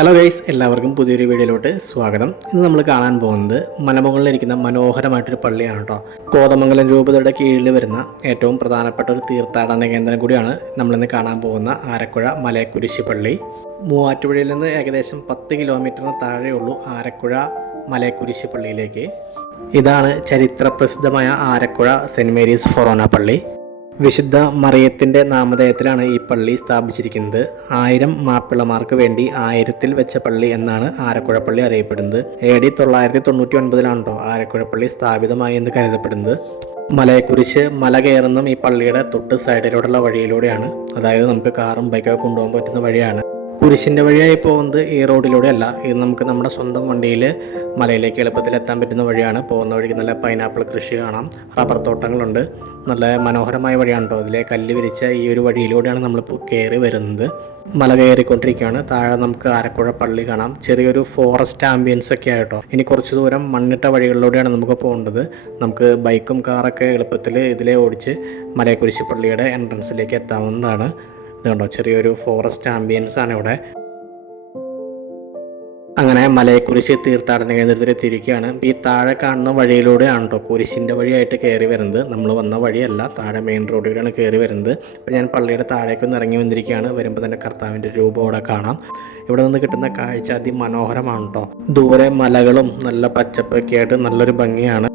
Hello guys, എല്ലാവർക്കും പുതിയൊരു വീഡിയോയിലോട്ട് സ്വാഗതം. ഇന്ന് നമ്മൾ കാണാൻ പോകുന്നത് മലമുകളിലിരിക്കുന്ന മനോഹരമായിട്ടൊരു പള്ളിയാണ് കേട്ടോ. കോതമംഗലം രൂപതയുടെ കീഴിൽ വരുന്ന ഏറ്റവും പ്രധാനപ്പെട്ട ഒരു തീർത്ഥാടന കേന്ദ്രം കൂടിയാണ് നമ്മളിന്ന് കാണാൻ പോകുന്ന ആരക്കുഴ മലയക്കുരിശ് പള്ളി. മൂവാറ്റുപുഴയിൽ നിന്ന് ഏകദേശം 10 കിലോമീറ്ററിന് താഴെയുള്ളൂ ആരക്കുഴ മലയക്കുരിശ് പള്ളിയിലേക്ക്. ഇതാണ് ചരിത്ര പ്രസിദ്ധമായ ആരക്കുഴ സെൻറ് മേരീസ് ഫൊറോന പള്ളി. വിശുദ്ധ മറിയത്തിൻ്റെ നാമധേയത്തിലാണ് ഈ പള്ളി സ്ഥാപിച്ചിരിക്കുന്നത്. 1000 മാപ്പിളമാർക്ക് വേണ്ടി 1000-ൽ വെച്ച പള്ളി എന്നാണ് ആരക്കുഴ പള്ളി അറിയപ്പെടുന്നത്. AD 999 ആരക്കുഴ പള്ളി സ്ഥാപിതമായി എന്ന് കരുതപ്പെടുന്നത്. മലയെക്കുറിച്ച് മല കയറുന്നതും ഈ പള്ളിയുടെ തൊട്ട് സൈഡിലോട്ടുള്ള വഴിയിലൂടെയാണ്. അതായത് നമുക്ക് കാറും ബൈക്കൊക്കെ കൊണ്ടുപോകാൻ പറ്റുന്ന വഴിയാണ്. കുരിശിൻ്റെ വഴിയായി പോകുന്നത് ഈ റോഡിലൂടെ അല്ല. ഇത് നമുക്ക് നമ്മുടെ സ്വന്തം വണ്ടിയിൽ മലയിലേക്ക് എളുപ്പത്തിൽ എത്താൻ പറ്റുന്ന വഴിയാണ്. പോകുന്ന വഴിക്ക് നല്ല പൈനാപ്പിൾ കൃഷി കാണാം, റബ്ബർ തോട്ടങ്ങളുണ്ട്. നല്ല മനോഹരമായ വഴിയാണ് കേട്ടോ. ഇതിലെ കല്ല് വിരിച്ച ഈ ഒരു വഴിയിലൂടെയാണ് നമ്മളിപ്പോൾ കയറി വരുന്നത്. മല കയറിക്കൊണ്ടിരിക്കുകയാണ്. താഴെ നമുക്ക് ആരക്കുഴ പള്ളി കാണാം. ചെറിയൊരു ഫോറസ്റ്റ് ആംബിയൻസ് ഒക്കെ ആയിട്ടോ. ഇനി കുറച്ച് ദൂരം മണ്ണിട്ട വഴികളിലൂടെയാണ് നമുക്ക് പോകേണ്ടത്. നമുക്ക് ബൈക്കും കാറൊക്കെ എളുപ്പത്തിൽ ഇതിലെ ഓടിച്ച് മലയക്കുരിശ് പള്ളിയുടെ എൻട്രൻസിലേക്ക് എത്താവുന്നതാണ്. ഇതുണ്ടോ, ചെറിയൊരു ഫോറസ്റ്റ് ആംബിയൻസ് ആണ് ഇവിടെ. അങ്ങനെ മലയെക്കുരിശ് തീർത്ഥാടന കേന്ദ്രത്തിൽ എത്തിയിരിക്കുകയാണ്. ഈ താഴെ കാണുന്ന വഴിയിലൂടെയാണ് കേട്ടോ കുരിശിൻ്റെ വഴിയായിട്ട് കയറി വരുന്നത്. നമ്മൾ വന്ന വഴിയല്ല, താഴെ മെയിൻ റോഡിലൂടെയാണ് കയറി വരുന്നത്. അപ്പോൾ ഞാൻ പള്ളിയുടെ താഴേക്കൊന്ന് ഇറങ്ങി വന്നിരിക്കുകയാണ്. വരുമ്പോൾ തന്നെ കർത്താവിൻ്റെ രൂപം ഇവിടെ കാണാം. ഇവിടെ നിന്ന് കിട്ടുന്ന കാഴ്ച അതിമനോഹരമാണ് കേട്ടോ. ദൂരെ മലകളും നല്ല പച്ചപ്പൊക്കെ ആയിട്ട് നല്ലൊരു ഭംഗിയാണ്.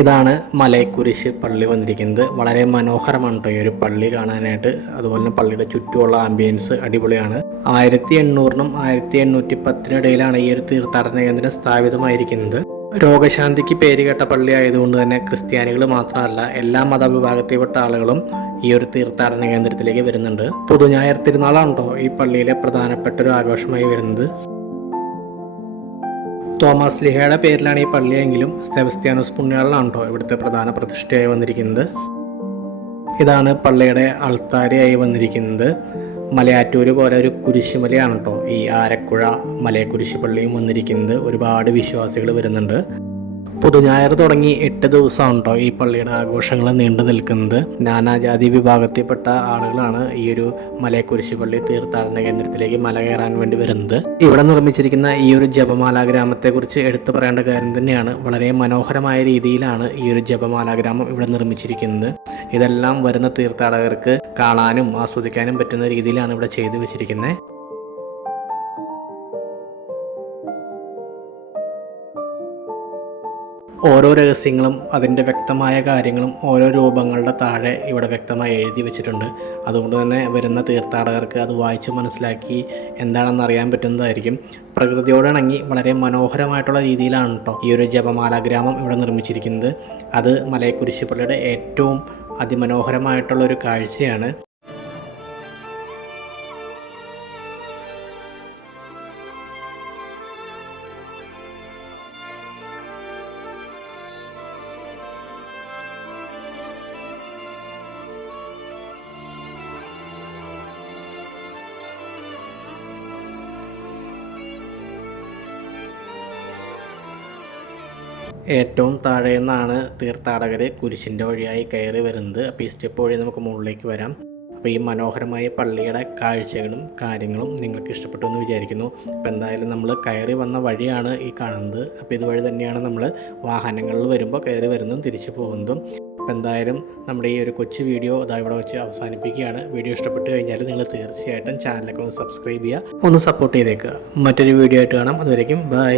ഇതാണ് മലയക്കുരിശ് പള്ളി വന്നിരിക്കുന്നത്. വളരെ മനോഹരമാണ് കേട്ടോ ഈ ഒരു പള്ളി കാണാനായിട്ട്. അതുപോലെ തന്നെ പള്ളിയുടെ ചുറ്റുമുള്ള ആംബിയൻസ് അടിപൊളിയാണ്. 1800-നും 1810-നും ഈ ഒരു തീർത്ഥാടന കേന്ദ്രം സ്ഥാപിതമായിരിക്കുന്നത്. രോഗശാന്തിക്ക് പേരുകേട്ട പള്ളി ആയതുകൊണ്ട് തന്നെ ക്രിസ്ത്യാനികൾ മാത്രമല്ല, എല്ലാ മതവിഭാഗത്തിൽപ്പെട്ട ആളുകളും ഈ ഒരു തീർത്ഥാടന കേന്ദ്രത്തിലേക്ക് വരുന്നുണ്ട്. പുതുഞായർ തിരുനാളാണ് കേട്ടോ ഈ പള്ളിയിലെ പ്രധാനപ്പെട്ട ഒരു ആഘോഷമായി വരുന്നത്. തോമസ് ലിഹയുടെ പേരിലാണ് ഈ പള്ളിയെങ്കിലും സെബസ്ത്യാനോസ് പുണ്യാളനാണ് കേട്ടോ ഇവിടുത്തെ പ്രധാന പ്രതിഷ്ഠയായി വന്നിരിക്കുന്നത്. ഇതാണ് പള്ളിയുടെ അൾത്താരയായി വന്നിരിക്കുന്നത്. മലയാറ്റൂര് പോലെ ഒരു കുരിശുമലയാണ് കേട്ടോ ഈ ആരക്കുഴ മലയക്കുരിശ് പള്ളിയും വന്നിരിക്കുന്നത്. ഒരുപാട് വിശ്വാസികൾ വരുന്നുണ്ട്. പുതുഞായർ തുടങ്ങി 8 ദിവസമാണ് കേട്ടോ ഈ പള്ളിയുടെ ആഘോഷങ്ങൾ നീണ്ടു നിൽക്കുന്നത്. നാനാജാതി വിഭാഗത്തിൽപ്പെട്ട ആളുകളാണ് ഈ ഒരു മലയക്കുരിശ് പള്ളി തീർത്ഥാടന കേന്ദ്രത്തിലേക്ക് മല കയറാൻ വേണ്ടി വരുന്നത്. ഇവിടെ നിർമ്മിച്ചിരിക്കുന്ന ഈ ഒരു ജപമാല ഗ്രാമത്തെക്കുറിച്ച് എടുത്തു പറയേണ്ട കാര്യം തന്നെയാണ്. വളരെ മനോഹരമായ രീതിയിലാണ് ഈ ഒരു ജപമാല ഗ്രാമം ഇവിടെ നിർമ്മിച്ചിരിക്കുന്നത്. ഇതെല്ലാം വരുന്ന തീർത്ഥാടകർക്ക് കാണാനും ആസ്വദിക്കാനും പറ്റുന്ന രീതിയിലാണ് ഇവിടെ ചെയ്തു വെച്ചിരിക്കുന്നത്. ഓരോ രഹസ്യങ്ങളും അതിൻ്റെ വ്യക്തമായ കാര്യങ്ങളും ഓരോ രൂപങ്ങളുടെ താഴെ ഇവിടെ വ്യക്തമായി എഴുതി വെച്ചിട്ടുണ്ട്. അതുകൊണ്ട് തന്നെ വരുന്ന തീർത്ഥാടകർക്ക് അത് വായിച്ച് മനസ്സിലാക്കി എന്താണെന്ന് അറിയാൻ പറ്റുന്നതായിരിക്കും. പ്രകൃതിയോടിണങ്ങി വളരെ മനോഹരമായിട്ടുള്ള രീതിയിലാണ് കേട്ടോ ഈ ഒരു ജപമാല ഗ്രാമം ഇവിടെ നിർമ്മിച്ചിരിക്കുന്നത്. അത് മലയക്കുരിശ് പള്ളിയുടെ ഏറ്റവും അതിമനോഹരമായിട്ടുള്ളൊരു കാഴ്ചയാണ്. ഏറ്റവും താഴെ നിന്നാണ് തീർത്ഥാടകർ കുരിശിൻ്റെ വഴിയായി കയറി വരുന്നത്. അപ്പോൾ ഈ സ്റ്റെപ്പ് വഴി നമുക്ക് മുകളിലേക്ക് വരാം. അപ്പോൾ ഈ മനോഹരമായ പള്ളിയുടെ കാഴ്ചകളും കാര്യങ്ങളും നിങ്ങൾക്ക് ഇഷ്ടപ്പെട്ടു എന്ന് വിചാരിക്കുന്നു. അപ്പോൾ എന്തായാലും നമ്മൾ കയറി വന്ന വഴിയാണ് ഈ കാണുന്നത്. അപ്പോൾ ഇതുവഴി തന്നെയാണ് നമ്മൾ വാഹനങ്ങളിൽ വരുമ്പോൾ കയറി വരുന്നതും തിരിച്ചു പോകുന്നതും. അപ്പോൾ എന്തായാലും നമ്മുടെ ഈ ഒരു കൊച്ചു വീഡിയോ ഇവിടെ വെച്ച് അവസാനിപ്പിക്കുകയാണ്. വീഡിയോ ഇഷ്ടപ്പെട്ട് കഴിഞ്ഞാൽ നിങ്ങൾ തീർച്ചയായിട്ടും ചാനലൊക്കെ ഒന്ന് സബ്സ്ക്രൈബ് ചെയ്യുക, ഒന്ന് സപ്പോർട്ട് ചെയ്തേക്കുക. മറ്റൊരു വീഡിയോ ആയിട്ട് കാണാം. അതുവരേക്കും ബൈ.